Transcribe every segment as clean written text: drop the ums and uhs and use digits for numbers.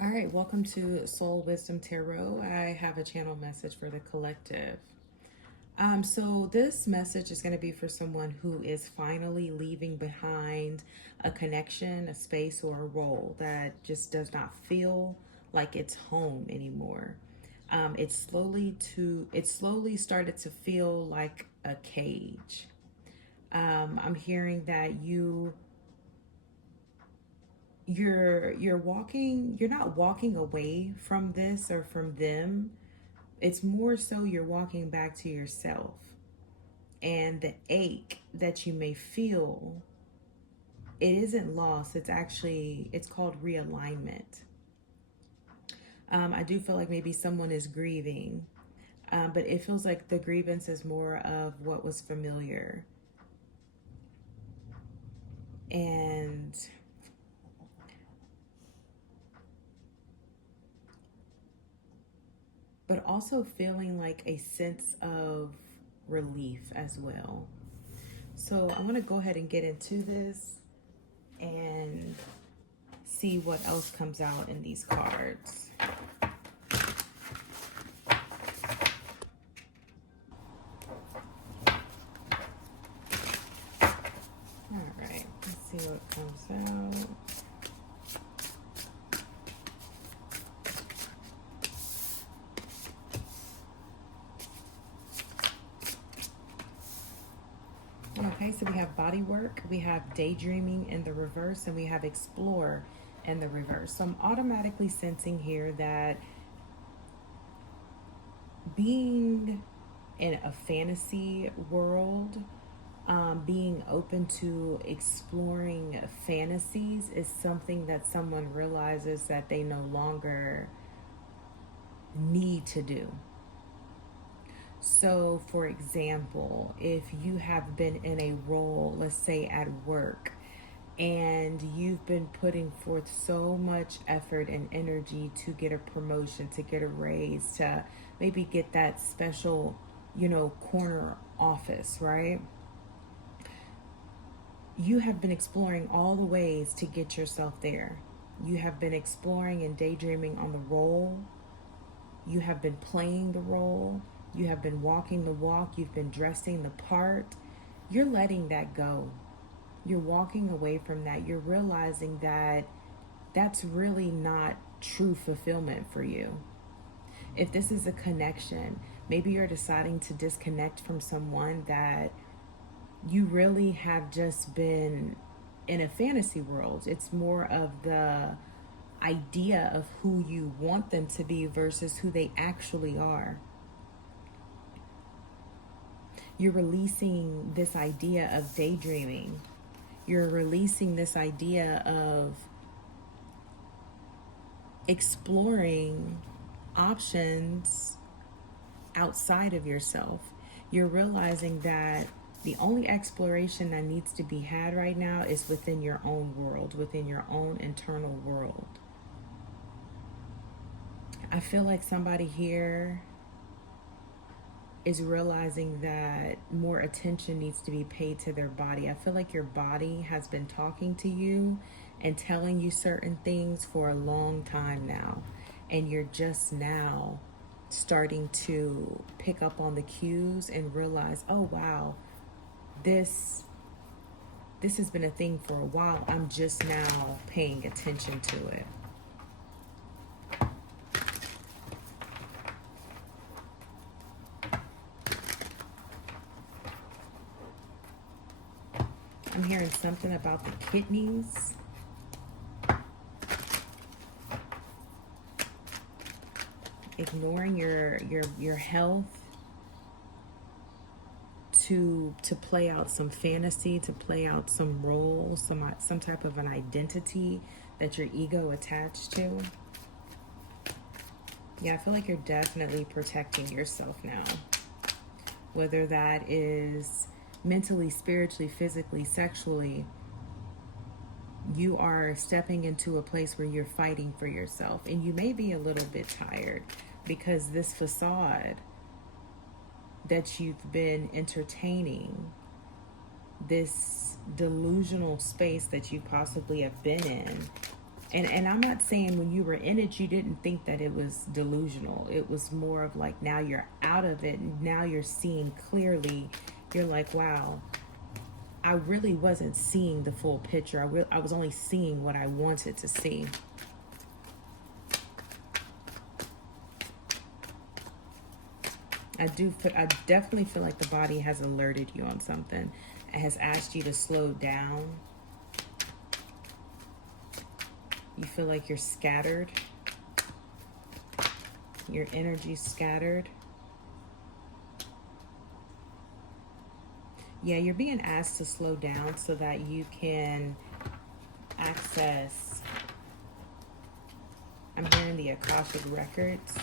All right, welcome to Soul Wisdom Tarot. I have a channel message for the collective. So this message is going to be for someone who is finally leaving behind a connection, a space, or a role that just does not feel like it's home anymore. It slowly started to feel like a cage. I'm hearing that you're not walking away from this or from them. It's more so you're walking back to yourself, and the ache that you may feel, it isn't loss. It's called realignment. I do feel like maybe someone is grieving, but it feels like the grievance is more of what was familiar. And but also feeling like a sense of relief as well. So I'm going to go ahead and get into this and see what else comes out in these cards. All right, let's see what comes out. Okay, so we have body work, we have daydreaming in the reverse, and we have explore in the reverse. So I'm automatically sensing here that being in a fantasy world, being open to exploring fantasies is something that someone realizes that they no longer need to do. So, for example, if you have been in a role, let's say at work, and you've been putting forth so much effort and energy to get a promotion, to get a raise, to maybe get that special, corner office, right? You have been exploring all the ways to get yourself there. You have been exploring and daydreaming on the role. You have been playing the role. You have been walking the walk. You've been dressing the part. You're letting that go. You're walking away from that. You're realizing that that's really not true fulfillment for you. If this is a connection, maybe you're deciding to disconnect from someone that you really have just been in a fantasy world. It's more of the idea of who you want them to be versus who they actually are. You're releasing this idea of daydreaming. You're releasing this idea of exploring options outside of yourself. You're realizing that the only exploration that needs to be had right now is within your own world, within your own internal world. I feel like somebody here is realizing that more attention needs to be paid to their body. I feel like your body has been talking to you and telling you certain things for a long time now, and you're just now starting to pick up on the cues and realize, oh wow, this has been a thing for a while. I'm just now paying attention to it. I'm hearing something about the kidneys. Ignoring your health to play out some fantasy, to play out some role, some type of an identity that your ego attached to. Yeah, I feel like you're definitely protecting yourself now. Whether that is mentally, spiritually, physically, sexually, you are stepping into a place where you're fighting for yourself. And you may be a little bit tired because this facade that you've been entertaining, this delusional space that you possibly have been in, And I'm not saying when you were in it, you didn't think that it was delusional. It was more of like, now you're out of it. And now you're seeing clearly. You're like, wow, I really wasn't seeing the full picture. I was only seeing what I wanted to see. I definitely feel like the body has alerted you on something. It has asked you to slow down. You feel like you're scattered. Your energy's scattered. Yeah, you're being asked to slow down so that you can access. I'm hearing the Akashic records.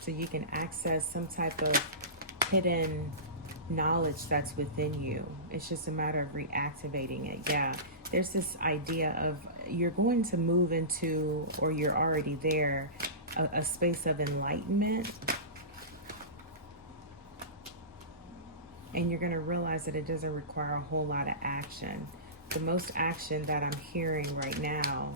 So you can access some type of hidden knowledge that's within you. It's just a matter of reactivating it. Yeah, there's this idea of you're going to move into, or you're already there, a space of enlightenment. And you're going to realize that it doesn't require a whole lot of action. The most action that I'm hearing right now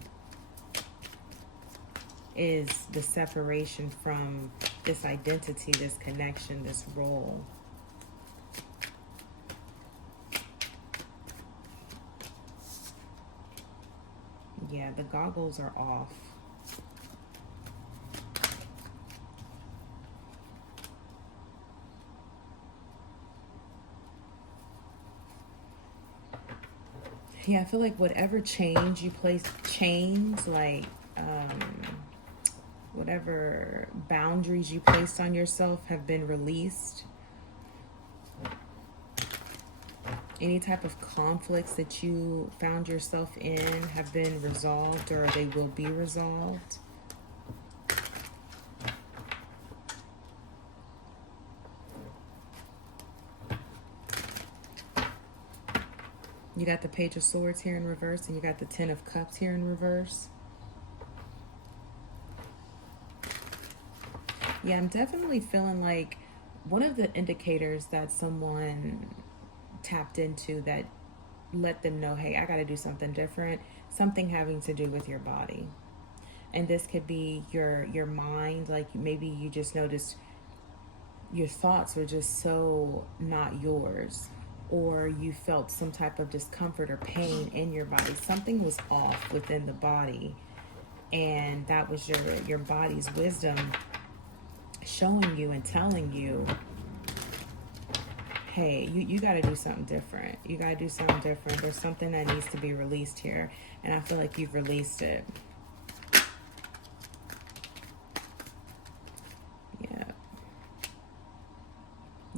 is the separation from this identity, this connection, this role. Yeah, the goggles are off. Yeah, I feel like whatever change you place, like whatever boundaries you placed on yourself have been released. Any type of conflicts that you found yourself in have been resolved, or they will be resolved. You got the Page of Swords here in reverse, and you got the Ten of Cups here in reverse. Yeah, I'm definitely feeling like one of the indicators that someone tapped into that let them know, hey, I got to do something different, something having to do with your body. And this could be your mind, like maybe you just noticed your thoughts were just so not yours, or you felt some type of discomfort or pain in your body. Something was off within the body, and that was your body's wisdom showing you and telling you, hey, you got to do something different. You got to do something different. There's something that needs to be released here, and I feel like you've released it.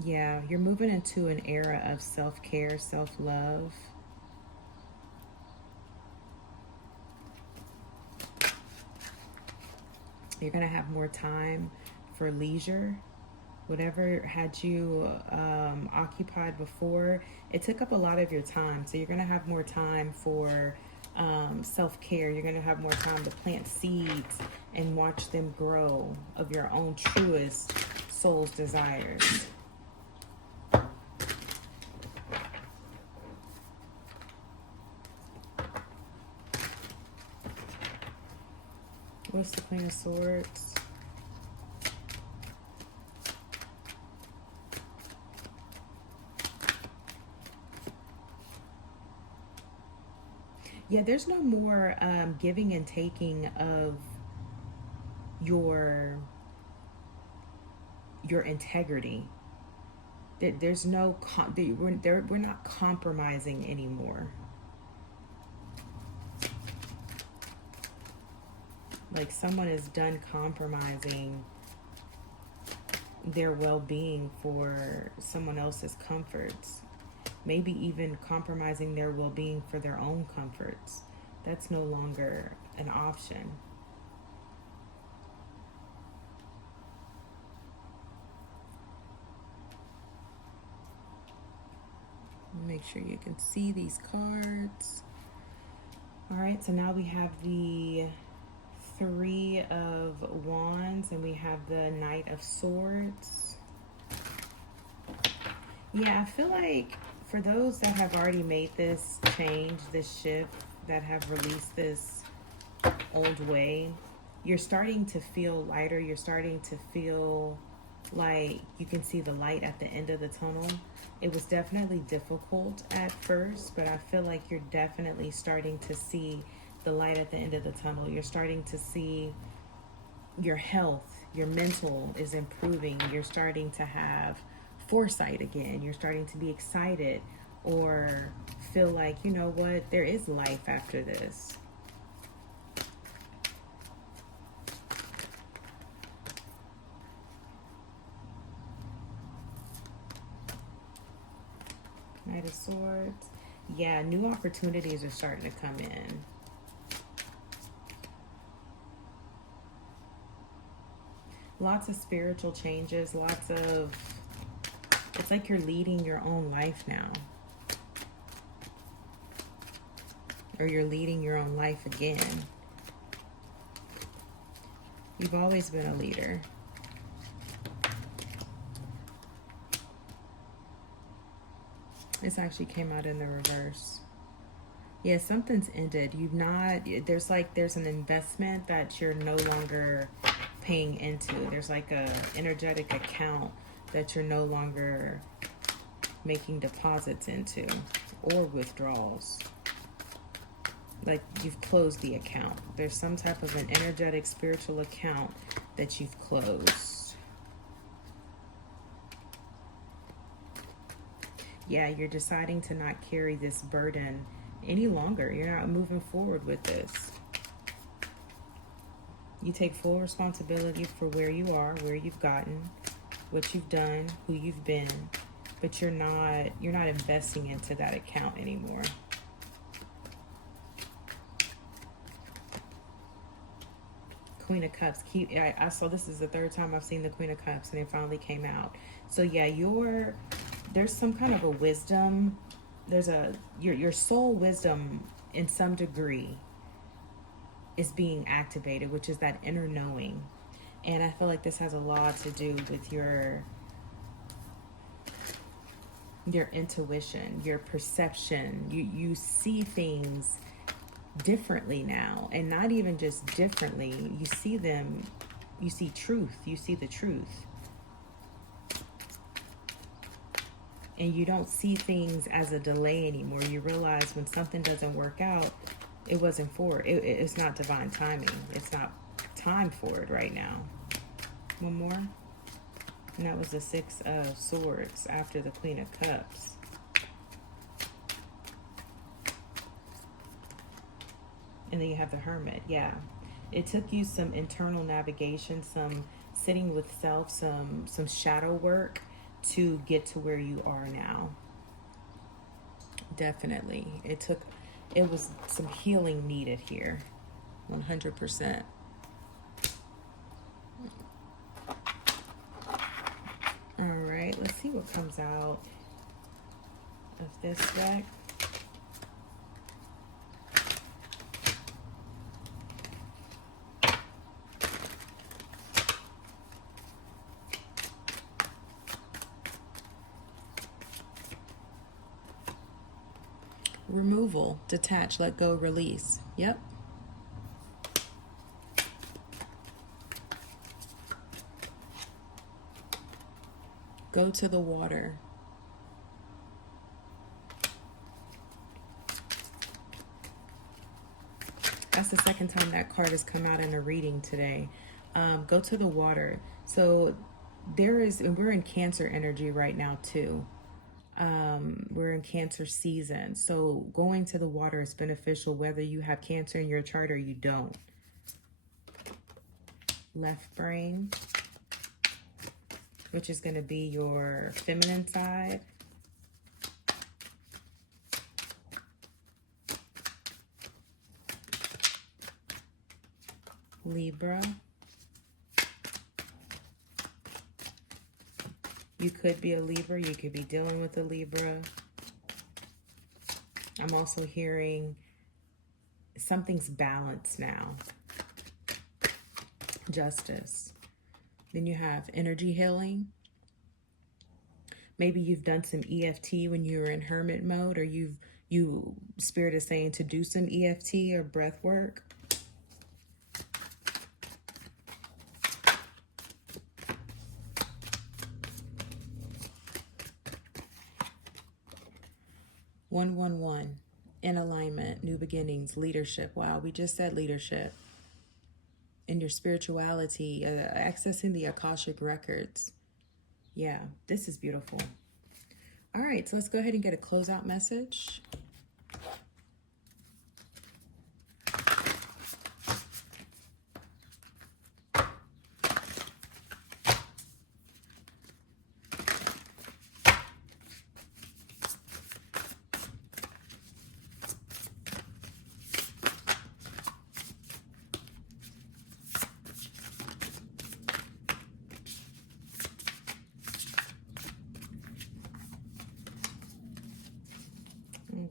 Yeah, you're moving into an era of self-care, self-love. You're going to have more time for leisure. Whatever had you occupied before, it took up a lot of your time. So you're going to have more time for self-care. You're going to have more time to plant seeds and watch them grow of your own truest soul's desires. What's the Queen of Swords? Yeah, there's no more giving and taking of your integrity. There's no we're not compromising anymore. Like someone is done compromising their well-being for someone else's comforts. Maybe even compromising their well-being for their own comforts. That's no longer an option. Make sure you can see these cards. All right, so now we have the Three of Wands and we have the Knight of Swords. Yeah, I feel like for those that have already made this change, this shift, that have released this old way, you're starting to feel lighter. You're starting to feel like you can see the light at the end of the tunnel. It was definitely difficult at first, but I feel like you're definitely starting to see the light at the end of the tunnel. You're starting to see your health, your mental is improving. You're starting to have foresight again. You're starting to be excited or feel like, you know what, there is life after this. Knight of Swords. Yeah, new opportunities are starting to come in. Lots of spiritual changes, lots of, it's like you're leading your own life now. Or you're leading your own life again. You've always been a leader. This actually came out in the reverse. Yeah, something's ended. You've not, there's an investment that you're no longer paying into. There's like a energetic account that you're no longer making deposits into or withdrawals. Like you've closed the account. There's some type of an energetic spiritual account that you've closed. Yeah, you're deciding to not carry this burden any longer. You're not moving forward with this. You take full responsibility for where you are, where you've gotten, what you've done, who you've been, but you're not investing into that account anymore. Queen of Cups. I saw, this is the third time I've seen the Queen of Cups, and it finally came out. So yeah, there's some kind of a wisdom. There's your soul wisdom in some degree is being activated, which is that inner knowing. And I feel like this has a lot to do with your intuition, your perception. You see things differently now, and not even just differently. You see them, you see truth, you see the truth. And you don't see things as a delay anymore. You realize when something doesn't work out, it wasn't for it. It's not divine timing. It's not time for it right now. One more. And that was the Six of Swords after the Queen of Cups. And then you have the Hermit. Yeah. It took you some internal navigation, some sitting with self, some shadow work to get to where you are now. Definitely. It was some healing needed here. 100%. All right, let's see what comes out of this deck. Removal, detach, let go, release. Yep. Go to the water. That's the second time that card has come out in a reading today. Go to the water. So and we're in Cancer energy right now too. We're in Cancer season. So going to the water is beneficial whether you have Cancer in your chart or you don't. Left brain, which is going to be your feminine side. Libra. You could be a Libra. You could be dealing with a Libra. I'm also hearing something's balanced now. Justice. Then you have energy healing. Maybe you've done some EFT when you were in hermit mode, or Spirit is saying to do some EFT or breath work. One, one, one. In alignment, new beginnings, leadership. Wow, we just said leadership. In your spirituality, accessing the Akashic records. Yeah, this is beautiful. All right, so let's go ahead and get a closeout message.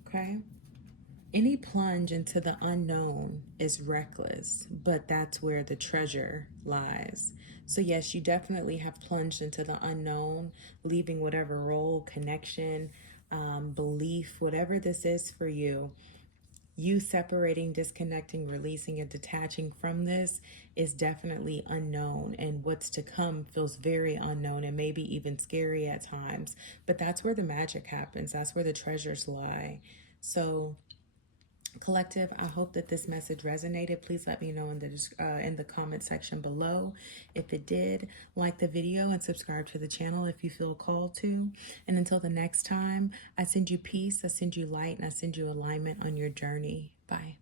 Okay. Any plunge into the unknown is reckless, but that's where the treasure lies. So, yes, you definitely have plunged into the unknown, leaving whatever role, connection, belief, whatever this is for you. You separating, disconnecting, releasing, and detaching from this is definitely unknown. And what's to come feels very unknown and maybe even scary at times. But that's where the magic happens, that's where the treasures lie. So, collective, I hope that this message resonated. Please let me know in the comment section below if it did. Like the video and subscribe to the channel if you feel called to. And until the next time, I send you peace, I send you light, and I send you alignment on your journey. Bye.